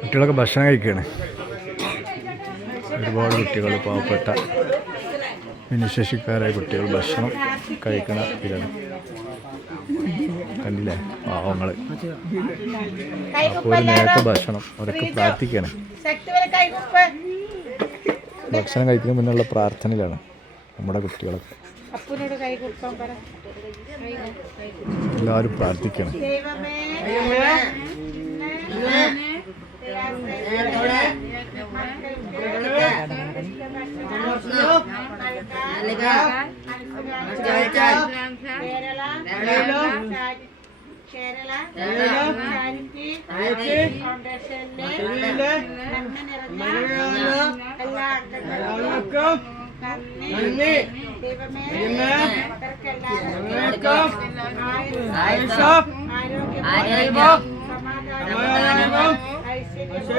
കുട്ടികളൊക്കെ ഭക്ഷണം കഴിക്കുകയാണ്. ഒരുപാട് കുട്ടികൾ, പാവപ്പെട്ട ഭിന്നശേഷിക്കാരായ കുട്ടികൾ ഭക്ഷണം കഴിക്കണ ഇതിലാണ്. കണ്ടില്ലേ പാവങ്ങള്. അപ്പോൾ ഒരു നേരത്തെ ഭക്ഷണം അവരൊക്കെ പ്രാർത്ഥിക്കുകയാണ്. ഭക്ഷണം കഴിക്കുന്നതിന് മുന്നുള്ള പ്രാർത്ഥനയിലാണ് നമ്മുടെ കുട്ടികളൊക്കെ. എല്ലാവരും പ്രാർത്ഥിക്കണം. കേരള ചാരിറ്റി ഫൗണ്ടേഷന്റെ നന്മ നിറഞ്ഞ എല്ലാ അംഗങ്ങൾക്കും നന്ദി. ദൈവമേ അവർക്കെല്ലാവർക്കും ആരോഗ്യവും സമാധാനവും ഐശ്വര്യവും